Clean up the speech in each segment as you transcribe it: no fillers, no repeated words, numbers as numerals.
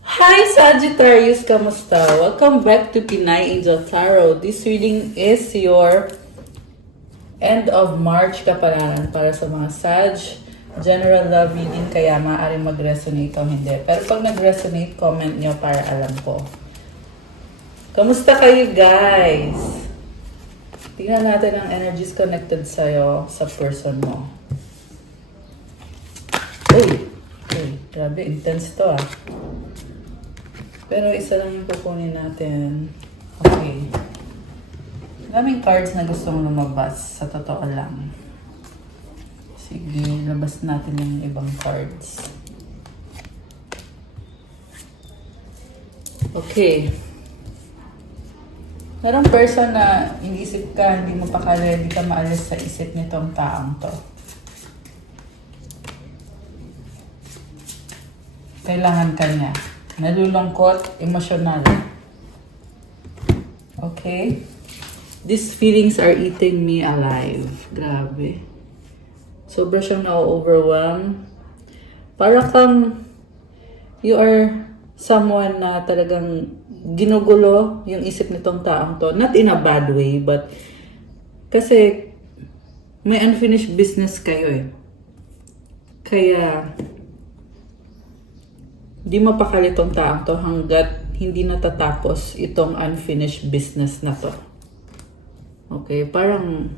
Hi Sagittarius, kamusta? Welcome back to Pinay Angel Tarot. This reading is your end of March kapalaran para sa mga Sag. General love reading, kaya maaaring mag-resonate o hindi. Pero pag nag-resonate, comment nyo para alam ko. Kamusta kayo guys? Tingnan natin ang energies connected sa'yo sa person mo. Uy, grabe, intense to ah. Pero isa lang yung kukunin natin. Okay. Daming cards na gustong lumabas. Sa totoo lang. Sige, labas natin yung ibang cards. Okay. Merong person na iniisip ka, hindi mo pa kaya, hindi ka maalis sa isip nitong taong to. Kailangan ka niya. Nalulungkot, emosyonal. Okay? These feelings are eating me alive. Grabe. Sobra siyang na-overwhelm. Para kang you are someone na talagang ginugulo yung isip nitong taong to. Not in a bad way, but kasi may unfinished business kayo eh. Kaya di mapakali tong taong to hanggat hindi natatapos itong unfinished business na to. Okay, parang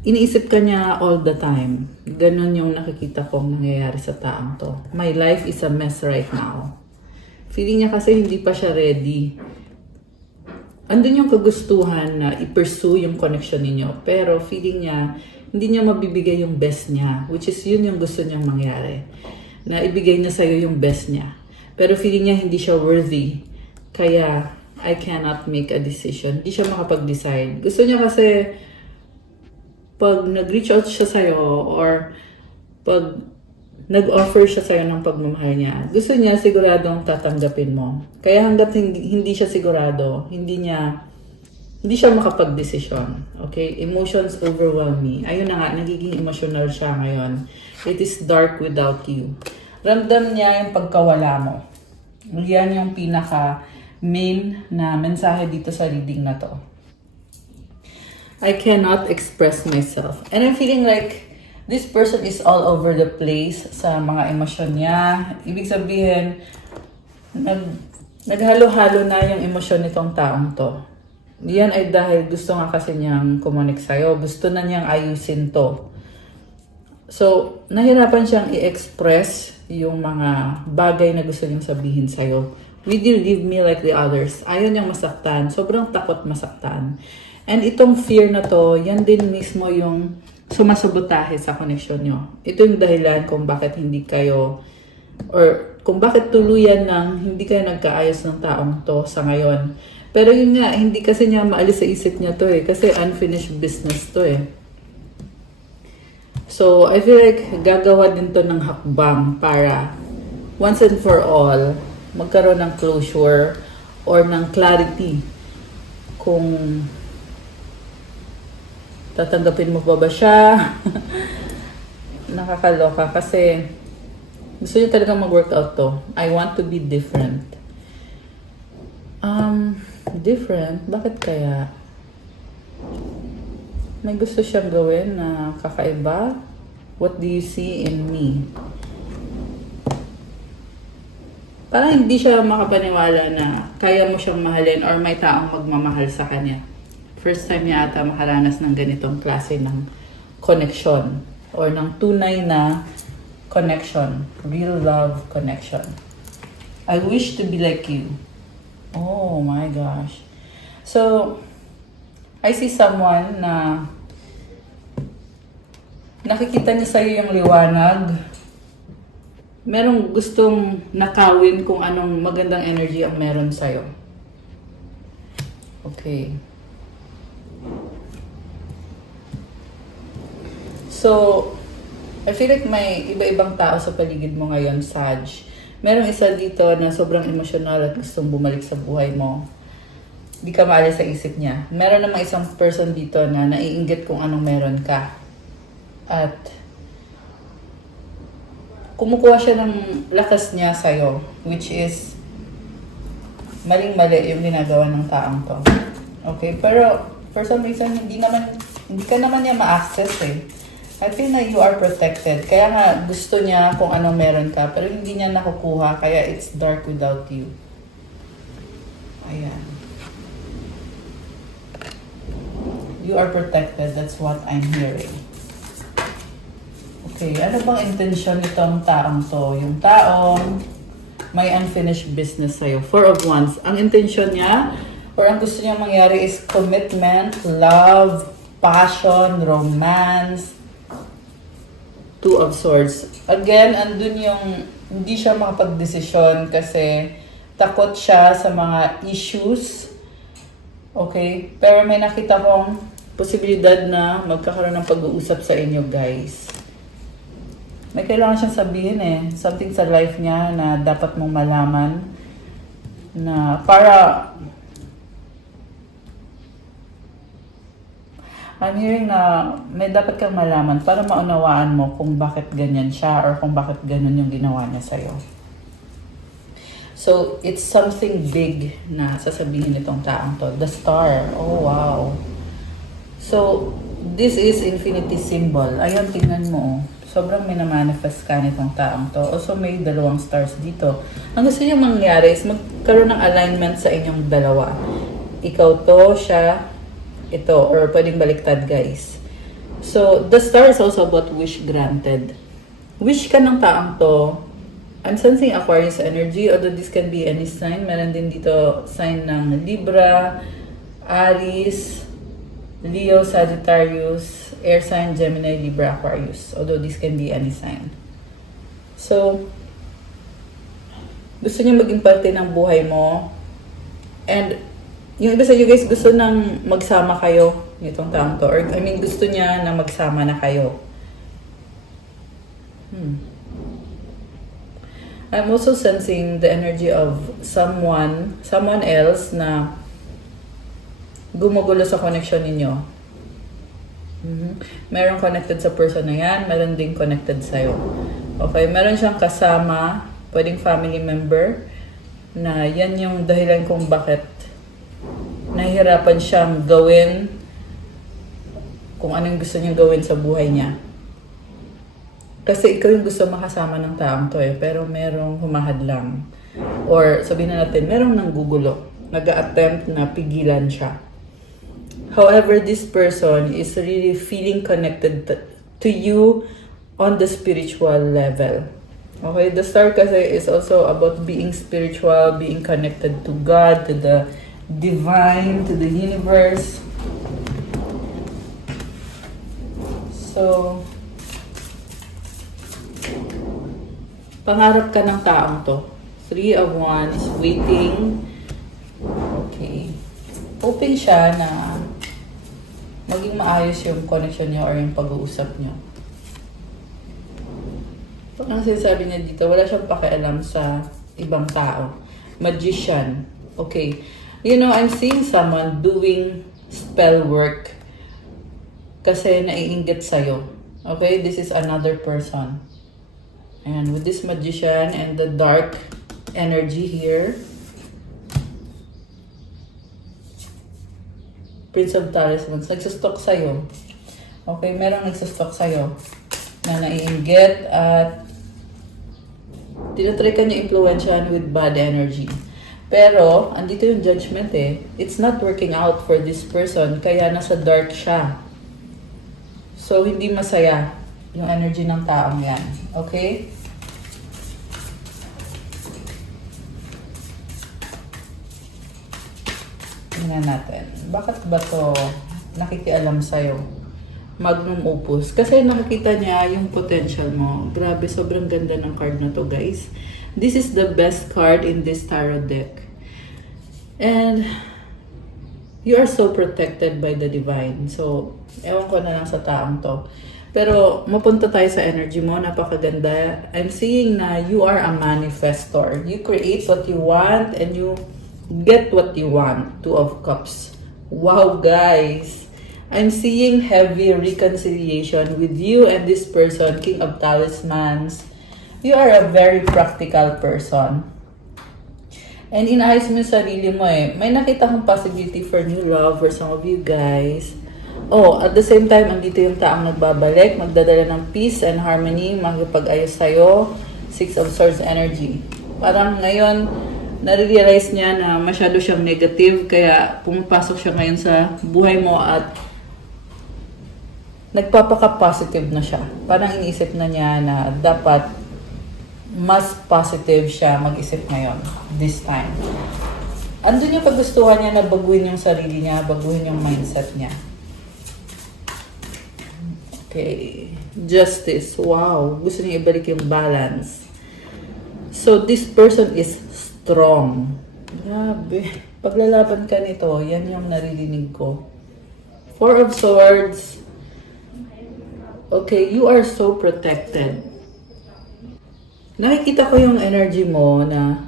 iniisip ka niya all the time. Ganon yung nakikita kong nangyayari sa taong to. My life is a mess right now. Feeling niya kasi hindi pa siya ready. Andun yung kagustuhan na i-pursue yung connection ninyo. Pero feeling niya, hindi niya mabibigay yung best niya. Which is yun yung gusto niyang mangyari. Na ibigay niya sa'yo yung best niya. Pero feeling niya hindi siya worthy. Kaya, I cannot make a decision. Hindi siya makapag-decide. Gusto niya kasi, pag nag-reach out siya sa'yo, or pag nag-offer siya sa'yo ng pagmamahal niya, gusto niya siguradong tatanggapin mo. Kaya hanggat hindi siya sigurado, hindi siya makapag-desisyon. Okay? Emotions overwhelm me. Ayun na nga, nagiging emotional siya ngayon. It is dark without you. Ramdam niya yung pagkawala mo. Yan yung pinaka-main na mensahe dito sa reading na to. I cannot express myself. And I'm feeling like this person is all over the place sa mga emosyon niya. Ibig sabihin, naghalo-halo na yung emosyon nitong taong to. Yan ay dahil gusto nga kasi niyang kumunik sa'yo. Gusto na niyang ayusin to. So, nahirapan siyang i-express yung mga bagay na gusto niyang sabihin sa'yo. Will you leave me like the others? Ayaw niyang masaktan. Sobrang takot masaktan. And itong fear na to, yan din mismo yung sumasabotahe sa connection niyo. Ito yung dahilan kung bakit hindi kayo, or kung bakit tuluyan ng hindi kayo nagkaayos ng taong to sa ngayon. Pero yun nga, hindi kasi niya maalis sa isip niya to eh. Kasi unfinished business to eh. So, I feel like gagawa din to ng hakbang para once and for all, magkaroon ng closure or ng clarity kung tatanggapin mo ba siya. Nakakaloka kasi gusto niya talagang mag-workout to. I want to be different. Different? Bakit kaya? May gusto siyang gawin na kakaiba? What do you see in me? Parang hindi siya makapaniwala na kaya mo siyang mahalin or may taong magmamahal sa kanya. First time niya ata makaranas ng ganitong klase ng connection or ng tunay na connection. Real love connection. I wish to be like you. Oh my gosh. So, I see someone na nakikita niya sa'yo yung liwanag. Merong gustong nakawin kung anong magandang energy ang meron sa'yo. Okay. So, I feel like may iba-ibang tao sa paligid mo ngayon, Sag. Merong isa dito na sobrang emosyonal at gustong bumalik sa buhay mo. Di ka maalis sa isip niya. Meron namang isang person dito na naiinggit kung anong meron ka. At kumukuha siya ng lakas niya sa'yo, which is maling-mali yung ginagawa ng taong to. Okay? Pero, for some reason, hindi ka naman niya ma-access eh. I feel na you are protected. Kaya nga, gusto niya kung anong meron ka, pero hindi niya nakukuha, kaya it's dark without you. Ayan. You are protected. That's what I'm hearing. Okay, ano bang intention nitong taong to? Yung taong may unfinished business sa'yo. Four of Wands. Ang intention niya, or ang gusto niya mangyari is commitment, love, passion, romance, Two of Swords. Again, andun yung hindi siya makapag-desisyon kasi takot siya sa mga issues. Okay? Pero may nakita kong posibilidad na magkakaroon ng pag-uusap sa inyo, guys. May kailangan siyang sabihin eh. Something sa life niya na dapat mong malaman na para I'm hearing na may dapat kang malaman para maunawaan mo kung bakit ganyan siya or kung bakit ganun yung ginawa niya sa'yo. So, it's something big na sasabihin nitong taong to. The Star. Oh, wow. So, this is infinity symbol. Ayun, tingnan mo. Sobrang minamanifest ka nitong taong to. Also, may dalawang stars dito. Ang gusto niyo mangyari is magkaroon ng alignment sa inyong dalawa. Ikaw to, siya, ito, or pwedeng baliktad, guys. So, the star is also about wish granted. Wish ka ng taong to. I'm sensing Aquarius energy, although this can be any sign. Meron din dito sign ng Libra, Aries, Leo, Sagittarius, air sign, Gemini, Libra, Aquarius. Although this can be any sign. So, gusto niya maging parte ng buhay mo. And, yung iba sa you guys gusto nang magsama kayo nitong taong to. Or, I mean, gusto niya na magsama na kayo. I'm also sensing the energy of someone else na gumugulo sa connection ninyo. Meron connected sa person na yan, meron din connected sa'yo. Okay, meron siyang kasama, pwedeng family member, na yan yung dahilan kung bakit nahihirapan siyang gawin kung anong gusto niyang gawin sa buhay niya. Kasi ikaw yung gusto makasama ng taong to eh, pero merong humahadlang. Or sabihin na natin, merong nanggugulo, nag-a-attempt na pigilan siya. However, this person is really feeling connected to you on the spiritual level. Okay, the star kasi is also about being spiritual, being connected to God, to the divine, to the universe. So, pangarap ka ng taong to. Three of Wands, waiting. Okay. Hoping siya na maging maayos yung connection niya or yung pag-uusap niya. Ang sinasabi niya dito, wala siyang pakialam sa ibang tao. Magician. Okay. You know, I'm seeing someone doing spell work kasi naiinggit sa'yo. Okay? This is another person. And with this magician and the dark energy here, Prince of Talismans, nagsustok sa'yo. Okay? Merong nagsustok sa'yo na naiinggit at tinatry ka niya influensyahan with bad energy. Pero, andito yung judgment eh. It's not working out for this person, kaya nasa dark siya. So, hindi masaya yung energy ng taong yan. Okay? Tingnan natin. Bakit ba to nakikialam sa'yo? Magnum Opus. Kasi nakikita niya yung potential mo. Grabe, sobrang ganda ng card na to, guys. This is the best card in this tarot deck. And you are so protected by the divine. So, ewan ko na lang sa taong to. Pero, mapunta tayo sa energy mo. Napakaganda. I'm seeing na you are a manifestor. You create what you want and you get what you want. Two of Cups. Wow, guys. I'm seeing heavy reconciliation with you and this person, King of Talismans. You are a very practical person. And inaayos mo yung sarili mo eh. May nakita kong possibility for new love for some of you guys. Oh, at the same time, andito yung taong nagbabalik, magdadala ng peace and harmony, makikipag-ayos sa'yo. Six of Swords energy. Parang ngayon, nare-realize niya na masyado siyang negative, kaya pumapasok siya ngayon sa buhay mo at nagpapaka-positive na siya. Parang iniisip na niya na dapat mas positive siya mag-isip ngayon, this time. Andun yung paggustuhan niya na baguhin yung sarili niya, baguhin yung mindset niya. Okay. Justice. Wow. Gusto niya ibalik yung balance. So, this person is strong. Grabe. Paglalaban ka nito, yan yung naririnig ko. Four of Swords. Okay, you are so protected. Nakikita ko yung energy mo na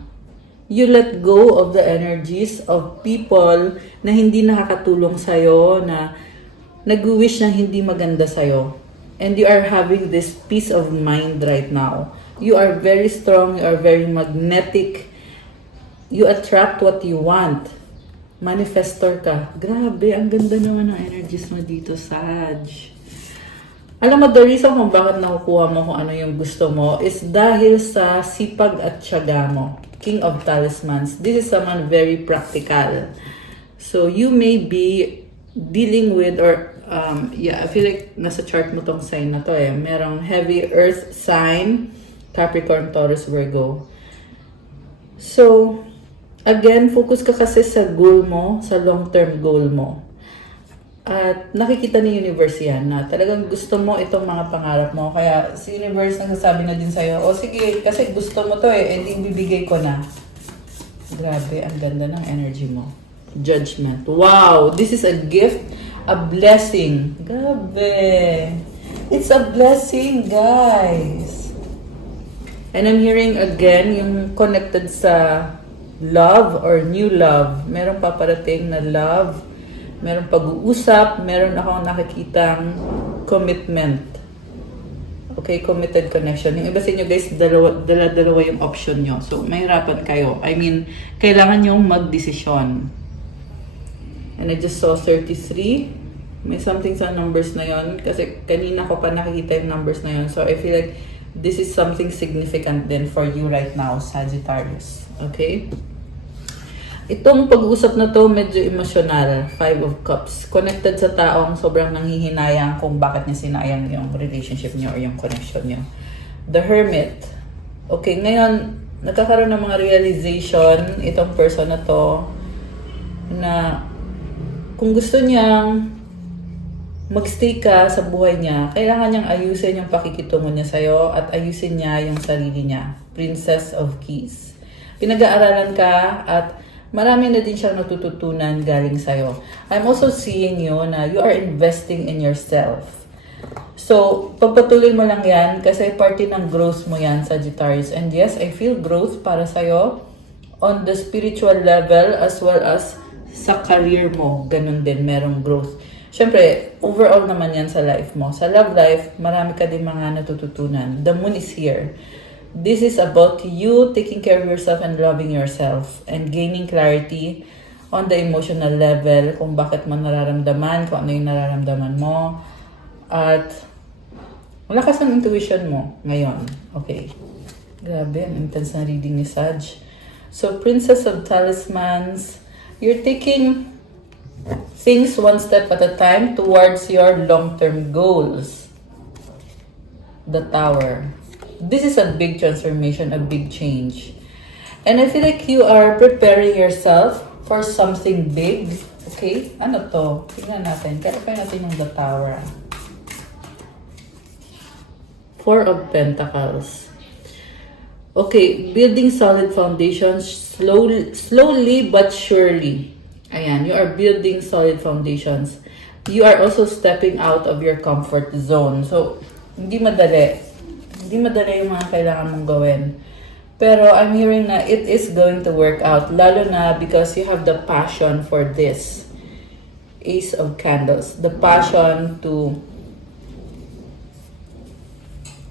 you let go of the energies of people na hindi nakakatulong sa'yo, na nag-wish ng hindi maganda sa'yo. And you are having this peace of mind right now. You are very strong, you are very magnetic. You attract what you want. Manifestor ka. Grabe, ang ganda naman ng energies mo dito, Sag. Alam mo, the reason kung bakit nakukuha mo kung ano yung gusto mo is dahil sa sipag at tiyaga mo. King of Talismans. This is someone very practical. So, you may be dealing with or, I feel like nasa chart mo tong sign na to eh. Merong heavy earth sign, Capricorn, Taurus, Virgo. So, again, focus ka kasi sa goal mo, sa long-term goal mo. At nakikita ni universe yan na talagang gusto mo itong mga pangarap mo. Kaya si universe nagsasabi na din sa'yo, o sige, kasi gusto mo to eh, edi bibigay ko na. Grabe, ang ganda ng energy mo. Judgment. Wow, this is a gift, a blessing. Grabe. It's a blessing, guys. And I'm hearing again yung connected sa love or new love. Merong paparating na love. Meron pag-uusap, meron akong nakikitang commitment. Okay, committed connection. Yung iba sa inyo guys, dala-dalawa yung option nyo. So, mahirapan kayo. I mean, kailangan nyo mag-desisyon. And I just saw 33. May something sa numbers na yon. Kasi kanina ko pa nakikita yung numbers na yon. So, I feel like this is something significant din for you right now, Sagittarius. Okay? Itong pag-uusap na to medyo emotional. Five of Cups. Connected sa taong sobrang nanghihinayang kung bakit niya sinayang yung relationship niyo or yung connection niyo. The Hermit. Okay, ngayon, nagkakaroon ng mga realization itong person na to na kung gusto niyang magstay ka sa buhay niya, kailangan niyang ayusin yung pakikitungo niya sa'yo at ayusin niya yung sarili niya. Princess of Keys. Pinag-aaralan ka at marami na din siyang natututunan galing sa'yo. I'm also seeing you na you are investing in yourself. So, pagpatuloy mo lang yan kasi parte ng growth mo yan, Sagittarius. And yes, I feel growth para sa'yo on the spiritual level as well as sa career mo. Ganun din, merong growth. Siyempre, overall naman yan sa life mo. Sa love life, marami ka din mga natututunan. The moon is here. This is about you taking care of yourself and loving yourself and gaining clarity on the emotional level kung bakit mo nararamdaman, kung ano yung nararamdaman mo. At malakas ang intuition mo ngayon. Okay. Grabe, ang intense na reading ni Sag. So, Princess of Talismans, you're taking things one step at a time towards your long-term goals. The Tower. This is a big transformation, a big change. And I feel like you are preparing yourself for something big. Okay? Ano to? Tingnan natin. Clarify natin yung The Tower. Four of Pentacles. Okay, building solid foundations slowly but surely. Ayan, you are building solid foundations. You are also stepping out of your comfort zone. So, hindi madali. Hindi madali yung mga kailangan mong gawin. Pero I'm hearing na it is going to work out. Lalo na because you have the passion for this. Ace of Candles. The passion to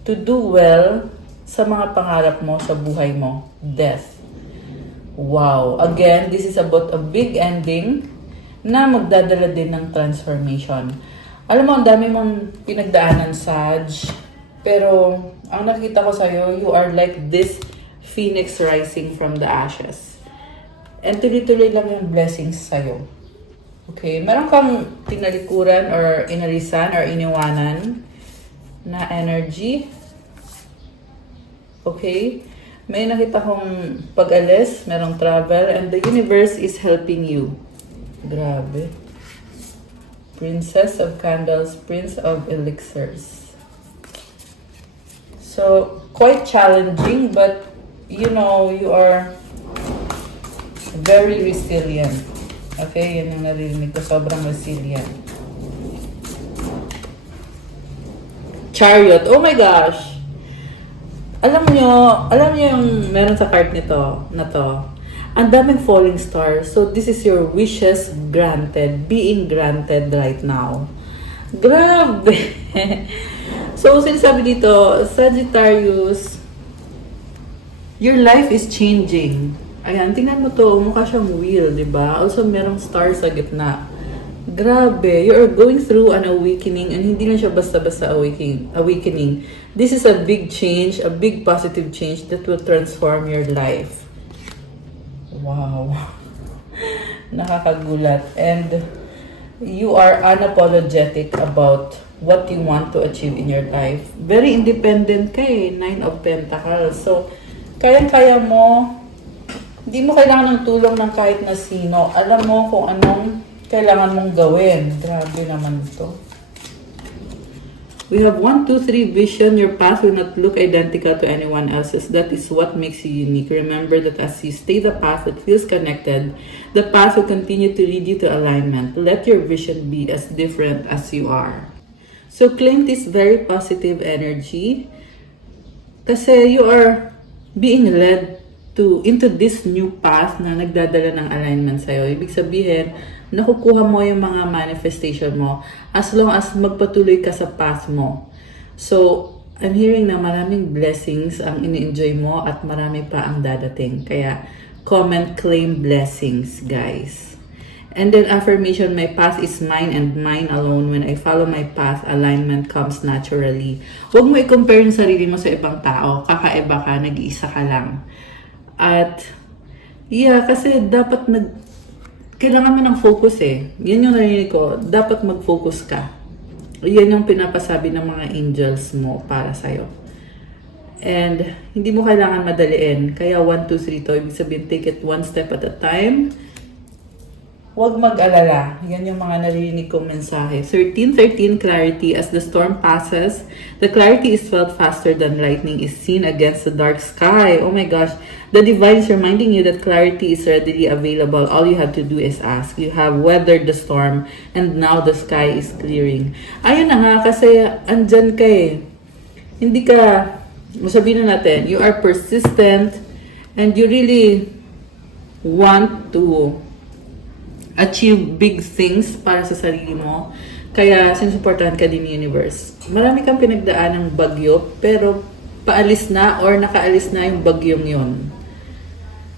do well sa mga pangarap mo, sa buhay mo. Death. Wow. Again, this is about a big ending na magdadala din ng transformation. Alam mo, ang dami mong pinagdaanan, Sag. Pero, ang nakita ko sa'yo, you are like this phoenix rising from the ashes. And tuloy-tuloy lang yung blessings sa'yo. Okay? Meron kang tinalikuran or inalisan or iniwanan na energy. Okay? May nakita kong pag-alis, merong travel, and the universe is helping you. Grabe. Princess of Candles, Prince of Elixirs. So, quite challenging, but you know, you are very resilient. Okay, yan yung naririnig ko. Sobrang resilient. Chariot. Oh my gosh! Alam niyo yung meron sa card nito, na to. Ang daming falling stars. So, this is your wishes granted, being granted right now. Grabe! So, sinasabi dito, Sagittarius, your life is changing. Ayan, tingnan mo to, mukha siyang wheel, di ba? Also, merong star sa gitna. Grabe, you are going through an awakening, and hindi lang siya basta-basta awakening. This is a big change, a big positive change that will transform your life. Wow. Nakakagulat. And you are unapologetic about what you want to achieve in your life. Very independent ka eh, 9 of Pentacles. So, kayang-kaya mo, hindi mo kailangan ng tulong ng kahit na sino. Alam mo kung anong kailangan mong gawin. Grabe naman ito. We have 1, 2, 3 vision. Your path will not look identical to anyone else's. That is what makes you unique. Remember that as you stay the path that feels connected, the path will continue to lead you to alignment. Let your vision be as different as you are. So claim this very positive energy. Kasi you are being led into this new path na nagdadala ng alignment sa'yo. Ibig sabihin, nakukuha mo yung mga manifestation mo as long as magpatuloy ka sa path mo. So, I'm hearing na maraming blessings ang ini-enjoy mo at marami pa ang dadating. Kaya, comment, claim blessings, guys. And then affirmation, my path is mine and mine alone. When I follow my path, alignment comes naturally. Huwag mo i-compare yung sarili mo sa ibang tao. Kakaiba ka, nag-iisa ka lang. At, yeah, kasi dapat kailangan mo ng focus eh. Yan yung narinig ko. Dapat mag-focus ka. Yan yung pinapasabi ng mga angels mo para sa'yo. And, hindi mo kailangan madaliin. Kaya 1, 2, 3 to. Ibig sabihin, take it one step at a time. Huwag mag-alala. Yan yung mga narinig kong mensahe. 13:13 clarity. As the storm passes, the clarity is felt faster than lightning is seen against the dark sky. Oh my gosh. The divine is reminding you that clarity is readily available. All you have to do is ask. You have weathered the storm and now the sky is clearing. Ayun na nga, kasi andyan ka eh. Hindi ka, masabihin na natin, you are persistent and you really want to achieve big things para sa sarili mo. Kaya sinusuportahan ka din ng universe. Marami kang pinagdaan ng bagyo, pero paalis na or nakaalis na yung bagyong yon.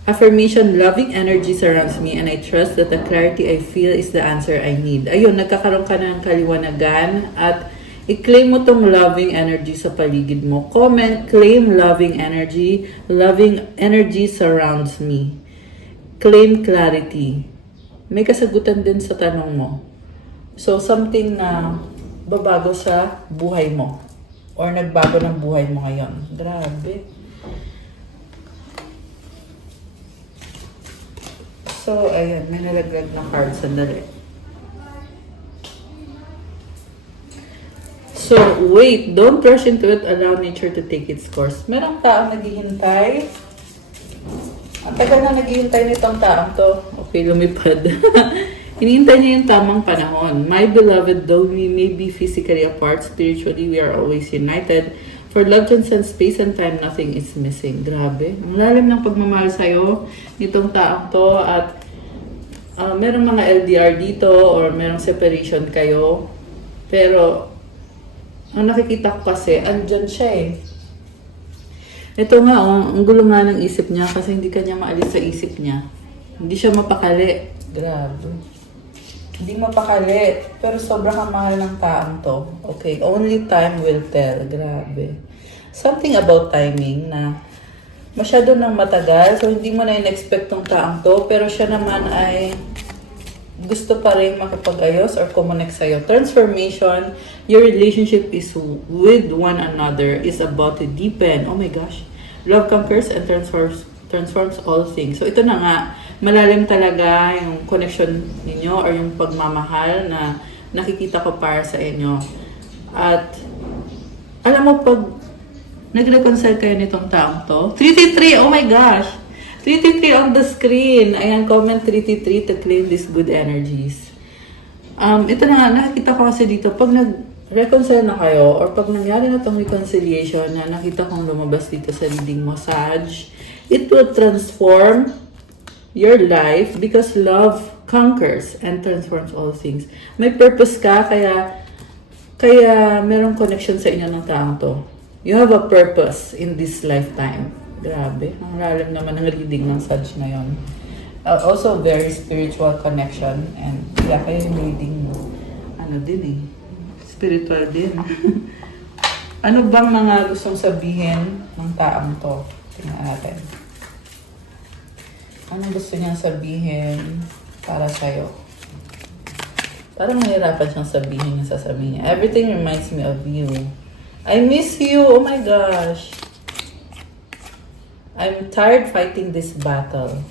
Affirmation, loving energy surrounds me and I trust that the clarity I feel is the answer I need. Ayun, nagkakaroon ka ng kaliwanagan at i-claim mo tong loving energy sa paligid mo. Comment, claim loving energy surrounds me. Claim clarity. May kasagutan din sa tanong mo. So, something na babago sa buhay mo. Or nagbago ng buhay mo ngayon. Grabe. So, ayan. May nalaglag na card. Sandali. So, wait. Don't rush into it. Allow nature to take its course. Merong taong naghihintay. Ang tagal na naghihintay nitong taong to. Okay, lumipad. Hinihintay niya yung tamang panahon. My beloved, though we may be physically apart, spiritually we are always united. For love transcends space and time, nothing is missing. Grabe. Ang lalim ng pagmamahal sa'yo nitong taong to. At merong mga LDR dito or merong separation kayo. Pero ang nakikita ko kasi, andyan siya eh. Ito nga, ang gulo nga ng isip niya kasi hindi kanya maalis sa isip niya. Hindi siya mapakali. Grabe. Hindi mapakali. Pero sobrang kang mahal ng taong to. Okay, only time will tell. Grabe. Something about timing na masyado nang matagal. So, hindi mo na in-expect tong taong to. Pero siya naman ay gusto pa rin makipag-ayos or connect sa'yo. Transformation, your relationship is with one another is about to deepen. Oh my gosh. Love conquers and transforms all things. So ito na nga, malalim talaga yung connection ninyo or yung pagmamahal na nakikita ko para sa inyo. At alam mo, pag nag-reconcile kayo nitong taong to, 333, oh my gosh! 333 on the screen. Ayan, comment 333 to claim these good energies. Ito na nga, nakikita ko kasi dito, pag nag-reconcile na kayo, or pag nangyari na itong reconciliation na nakita kong lumabas dito sa reading mo, Sag, it will transform your life because love conquers and transforms all things. May purpose ka, kaya merong connection sa inyo ng taong to. You have a purpose in this lifetime. Grabe, ang lalim naman ng reading ng Sag ngayon. Also, very spiritual connection. And kaya kayo yung reading mo, ano din eh, spiritual din. Ano bang mga gustong sabihin ng taong to? Tingnan natin. Ano gusto niyang sabihin para sa'yo? Parang mahirapan siyang sabihin yung sasabihin niya. Everything reminds me of you. I miss you! Oh my gosh! I'm tired fighting this battle.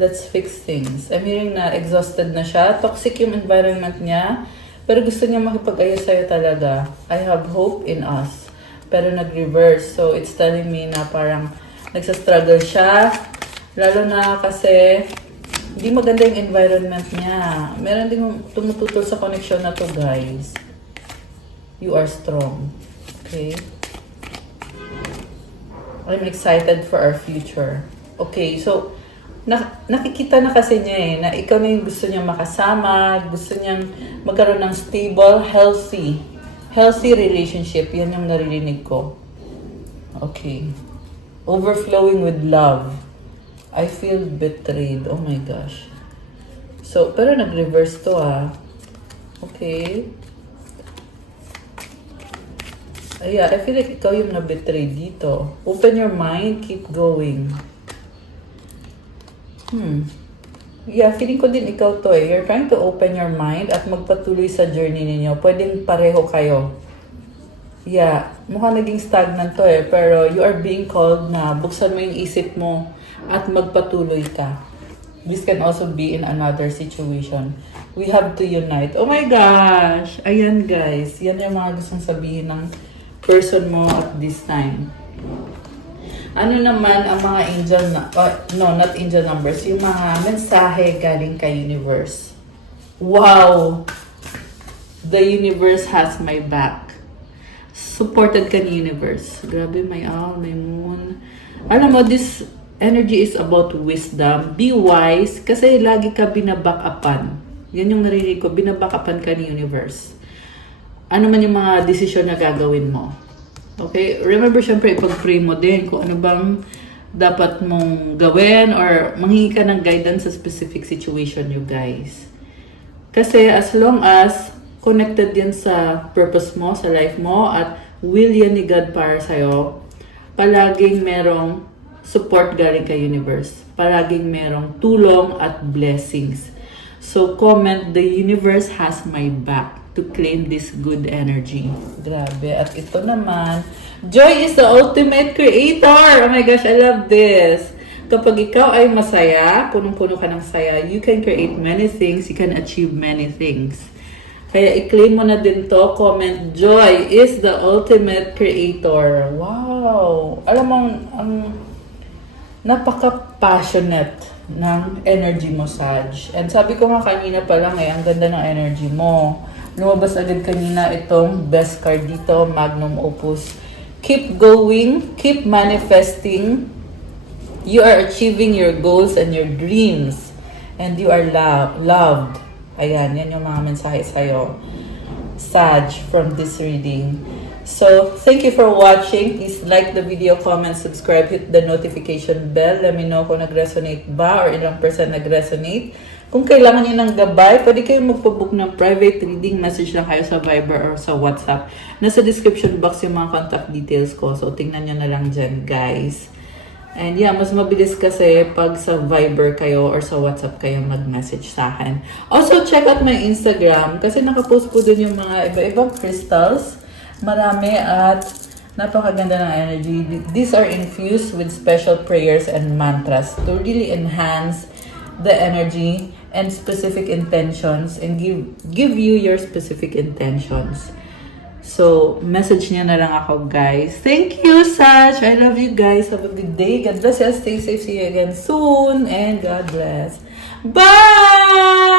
Let's fix things. I'm hearing na exhausted na siya. Toxic yung environment niya. Pero gusto niya makipag-ayos sa'yo talaga. I have hope in us. Pero nag-reverse. So, it's telling me na parang nagsastruggle siya. Lalo na kasi hindi maganda yung environment niya. Meron din tumututol sa connection na to, guys. You are strong. Okay? I'm excited for our future. Okay, so nakikita na kasi niya eh, na ikaw na yung gusto niyang makasama, gusto niyang magkaroon ng stable, healthy relationship. Yan yung naririnig ko. Okay. Overflowing with love. I feel betrayed. Oh my gosh. So, pero nag-reverse to ah. Okay. Yeah, I feel like ikaw yung na-betray dito. Open your mind, keep going. Yeah, feeling ko din ikaw to eh. You're trying to open your mind at magpatuloy sa journey ninyo. Pwedeng pareho kayo. Yeah, mukhang naging stagnant to eh. Pero you are being called na buksan mo yung isip mo at magpatuloy ka. This can also be in another situation. We have to unite. Oh my gosh! Ayan guys, yan yung mga gustong sabihin ng person mo at this time. Ano naman ang mga angel not angel numbers, yung mga mensahe galing kay universe. Wow! The universe has my back. Supported ka ni universe. Grabe, may owl, may moon. Alam mo, this energy is about wisdom. Be wise kasi lagi ka binaback-upan. Yan yung narinig ko, binaback-upan ka ni universe. Ano man yung mga desisyon na gagawin mo. Okay? Remember, syempre, ipag-pray mo din kung ano bang dapat mong gawin or manghingi ka ng guidance sa specific situation, you guys. Kasi as long as connected yan sa purpose mo, sa life mo, at will yan ni God para sa'yo, palaging merong support galing kay universe. Palaging merong tulong at blessings. So, comment, the universe has my back to claim this good energy. Grabe. At ito naman, joy is the ultimate creator. Oh my gosh, I love this. Kapag ikaw ay masaya, punong-puno ka ng saya, you can create many things, you can achieve many things. Kaya i-claim mo na din to. Comment, joy is the ultimate creator. Wow! Alam mo, ang napaka-passionate ng energy mo, Sag. And sabi ko nga kanina pa lang ang ganda ng energy mo. Lumabas agad kanina itong best card dito, Magnum Opus. Keep going, keep manifesting. You are achieving your goals and your dreams. And you are loved. Ayan, yan yung mga mensahe sa'yo. Sag, from this reading. So, thank you for watching. Please like the video, comment, subscribe, hit the notification bell. Let me know kung nag-resonate ba or ilang percent nag-resonate. Kung kailangan nyo ng gabay, pwede kayong magpabook ng private reading. Message lang kayo sa Viber or sa WhatsApp. Nasa description box yung mga contact details ko. So, tingnan nyo na lang dyan, guys. And yeah, mas mabilis kasi pag sa Viber kayo or sa WhatsApp kayo mag-message sa akin. Also, check out my Instagram kasi nakapost ko dun yung mga iba-ibang crystals. Marami at napakaganda ng energy. These are infused with special prayers and mantras to really enhance the energy and specific intentions and give you your specific intentions. So, message niya na lang ako, guys. Thank you, Sach. I love you guys. Have a good day. God bless you. Stay safe. See you again soon. And God bless. Bye!